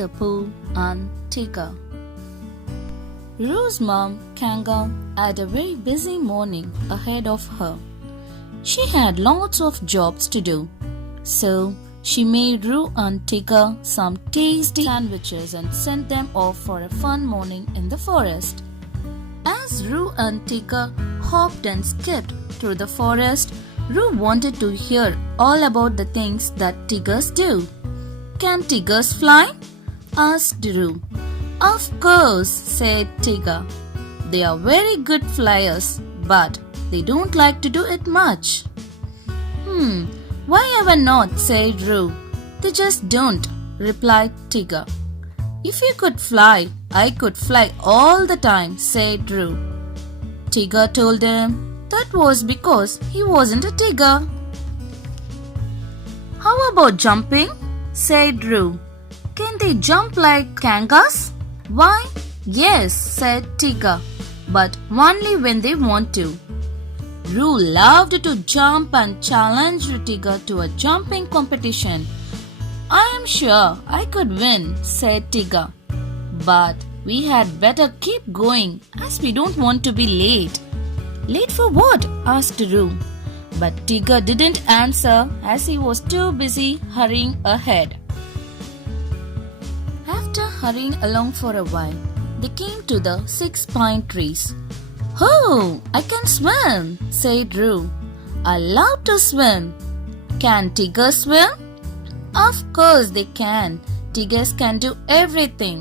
the Pooh and Tigger. Rue's mom, Kanga, had a very busy morning ahead of her. She had lots of jobs to do, so she made Rue and Tigger some tasty sandwiches and sent them off for a fun morning in the forest. As Rue and Tigger hopped and skipped through the forest, Rue wanted to hear all about the things that tigers do. "Can tigers fly?" asked Rue. "Of course," said Tigger. "They are very good flyers, but they don't like to do it much." Why ever not?" said Rue. "They just don't," replied Tigger. "If you could fly, I could fly all the time," said Rue. Tigger told him that was because he wasn't a tiger. "How about jumping?" said Rue. "Can they jump like kangaroos?" "Why, yes," said Tigger, "but only when they want to." Rue loved to jump and challenged Tigger to a jumping competition. "I am sure I could win," said Tigger. "But we had better keep going as we don't want to be late." "Late for what?" asked Rue. But Tigger didn't answer as he was too busy hurrying ahead. After hurrying along for a while, they came to the 6 pine trees. "Oh, I can swim," said Rue. "I love to swim." "Can tigers swim?" "Of course they can. Tigers can do everything."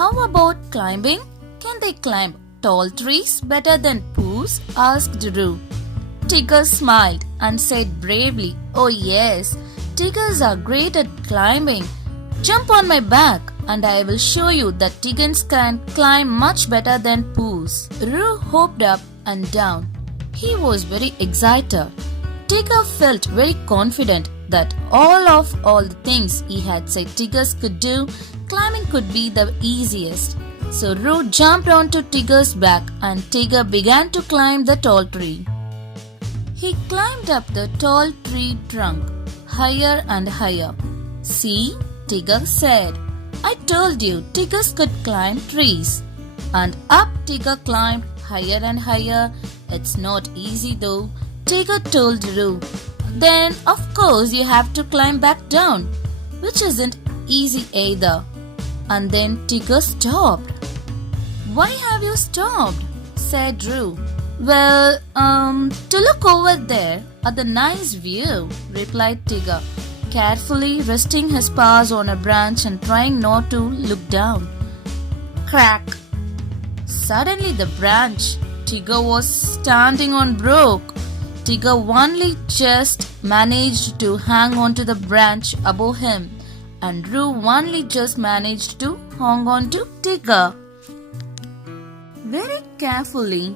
"How about climbing? Can they climb tall trees better than Poohs?" asked Rue. Tigger smiled and said bravely, "Oh yes, tigers are great at climbing. Jump on my back and I will show you that tigers can climb much better than Poohs." Rue hopped up and down. He was very excited. Tigger felt very confident that all the things he had said tigers could do, climbing could be the easiest. So Rue jumped onto Tigger's back and Tigger began to climb the tall tree. He climbed up the tall tree trunk, higher and higher. "See," Tigger said, "I told you tigers could climb trees." And up Tigger climbed higher and higher. "It's not easy though," Tigger told Rue. "Then of course you have to climb back down, which isn't easy either." And then Tigger stopped. "Why have you stopped?" said Rue. "Well, to look over there at the nice view," replied Tigger, carefully resting his paws on a branch and trying not to look down. Crack! Suddenly the branch Tigger was standing on broke. Tigger only just managed to hang on to the branch above him, and Rue only just managed to hang on to Tigger. Very carefully,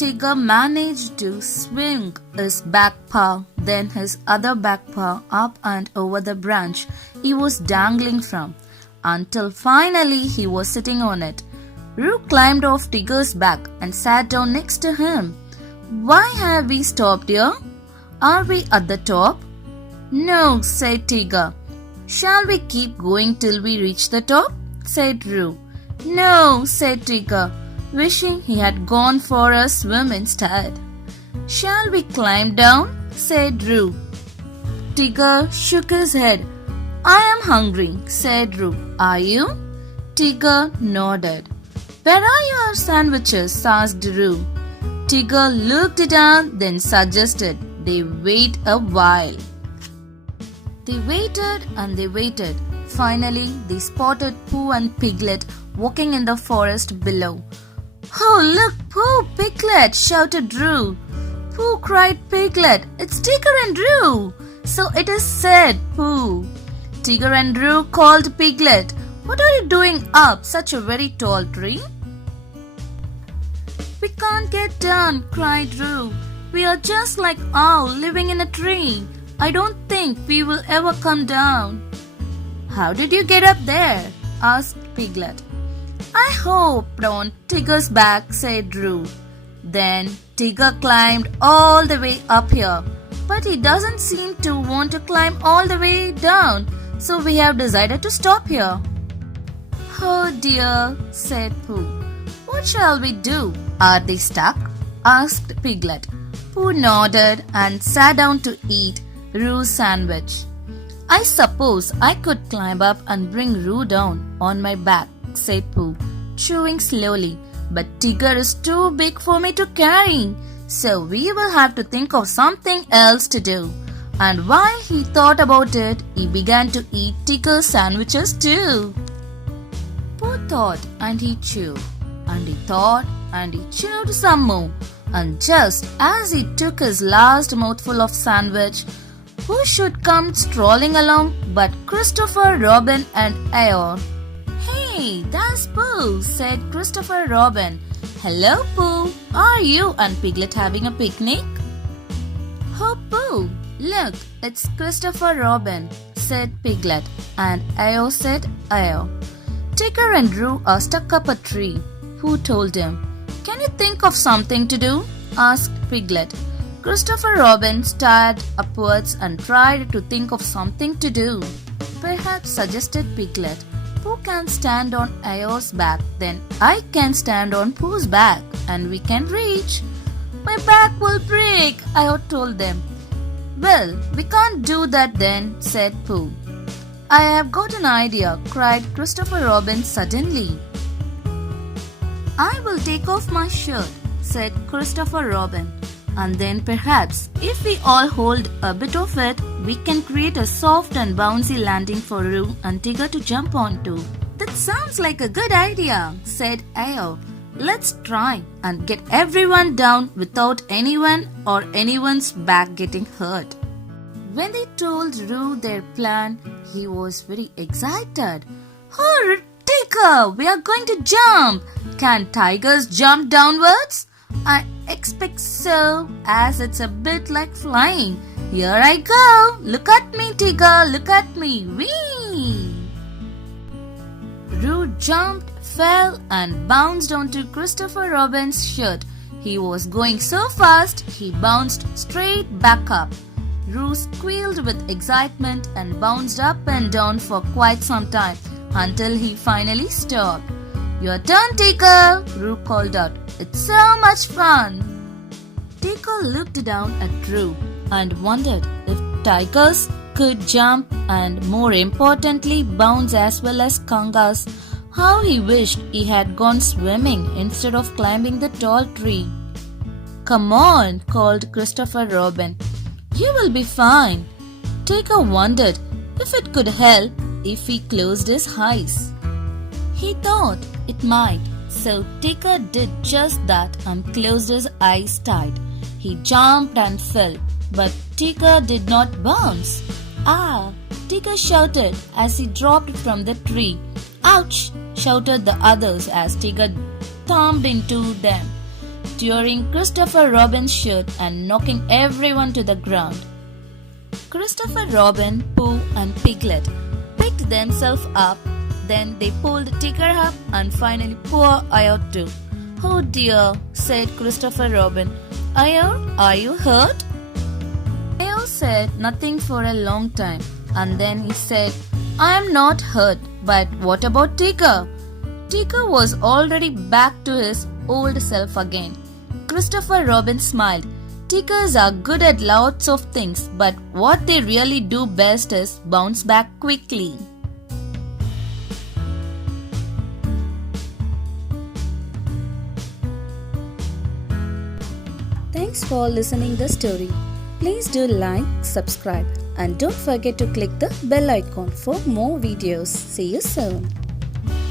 Tigger managed to swing his back paw, then his other back paw up and over the branch he was dangling from, until finally he was sitting on it. Rue climbed off Tigger's back and sat down next to him. "Why have we stopped here? Are we at the top?" "No," said Tigger. "Shall we keep going till we reach the top?" said Rue. "No," said Tigger, wishing he had gone for a swim instead. "Shall we climb down?" said Rue. Tigger shook his head. "I am hungry," said Rue. "Are you?" Tigger nodded. "Where are your sandwiches?" asked Rue. Tigger looked it up, then suggested they wait a while. They waited and they waited. Finally, they spotted Pooh and Piglet walking in the forest below. "Oh, look, Pooh, Piglet!" shouted Rue. "Pooh!" cried Piglet. "It's Tigger and Rue!" "So it is said, Pooh." Tigger and Rue called Piglet. "What are you doing up such a very tall tree?" "We can't get down," cried Rue. "We are just like owl living in a tree. I don't think we will ever come down." "How did you get up there?" asked Piglet. "I hopped on Tigger's back," said Rue. Then Tigger climbed all the way up here, but he doesn't seem to want to climb all the way down, so we have decided to stop here. Oh dear, said Pooh. What shall we do? Are they stuck? Asked Piglet. Pooh nodded and sat down to eat Roo's sandwich. I suppose I could climb up and bring Roo down on my back, said Pooh, chewing slowly. But Tigger is too big for me to carry, so we will have to think of something else to do. And while he thought about it, he began to eat Tigger's sandwiches too. Pooh thought and he chewed, and he thought and he chewed some more. And just as he took his last mouthful of sandwich, who should come strolling along but Christopher Robin and Eeyore? Hey, that's Pooh, said Christopher Robin. Hello, Pooh. Are you and Piglet having a picnic? Oh, Pooh, look, it's Christopher Robin, said Piglet, and Eeyore said Eeyore. Tigger and Roo are stuck up a tree. Pooh told him. Can you think of something to do? Asked Piglet. Christopher Robin stared upwards and tried to think of something to do. Perhaps, suggested Piglet, Pooh can stand on Eeyore's back, then I can stand on Pooh's back and we can reach. My back will break, Eeyore told them. Well, we can't do that then, said Pooh. I have got an idea, cried Christopher Robin suddenly. I will take off my shirt, said Christopher Robin. And then perhaps, if we all hold a bit of it, we can create a soft and bouncy landing for Roo and Tigger to jump onto. That sounds like a good idea, said Eeyore. Let's try and get everyone down without anyone or anyone's back getting hurt. When they told Roo their plan, he was very excited. Oh, Tigger, we are going to jump! Can tigers jump downwards? I expect so, as it's a bit like flying. Here I go! Look at me, Tigger! Look at me! Whee! Roo jumped, fell, and bounced onto Christopher Robin's shirt. He was going so fast, he bounced straight back up. Roo squealed with excitement and bounced up and down for quite some time until he finally stopped. Your turn, Tigger, Roo called out. It's so much fun. Tigger looked down at Roo and wondered if tigers could jump and, more importantly, bounce as well as kangaroos. How he wished he had gone swimming instead of climbing the tall tree. Come on, called Christopher Robin. You will be fine. Tigger wondered if it could help if he closed his eyes. He thought it might, so Tigger did just that and closed his eyes tight. He jumped and fell, but Tigger did not bounce. Ah! Tigger shouted as he dropped from the tree. Ouch! Shouted the others as Tigger thumped into them, tearing Christopher Robin's shirt and knocking everyone to the ground. Christopher Robin, Pooh and Piglet picked themselves up. Then they pulled Tigger up and finally poor Eeyore too. Oh dear, said Christopher Robin. Eeyore, are you hurt? Eeyore said nothing for a long time, and then he said, I am not hurt, but what about Tigger? Tigger was already back to his old self again. Christopher Robin smiled. Tiggers are good at lots of things, but what they really do best is bounce back quickly. Thanks for listening the story. Please do like, subscribe, and don't forget to click the bell icon for more videos. See you soon.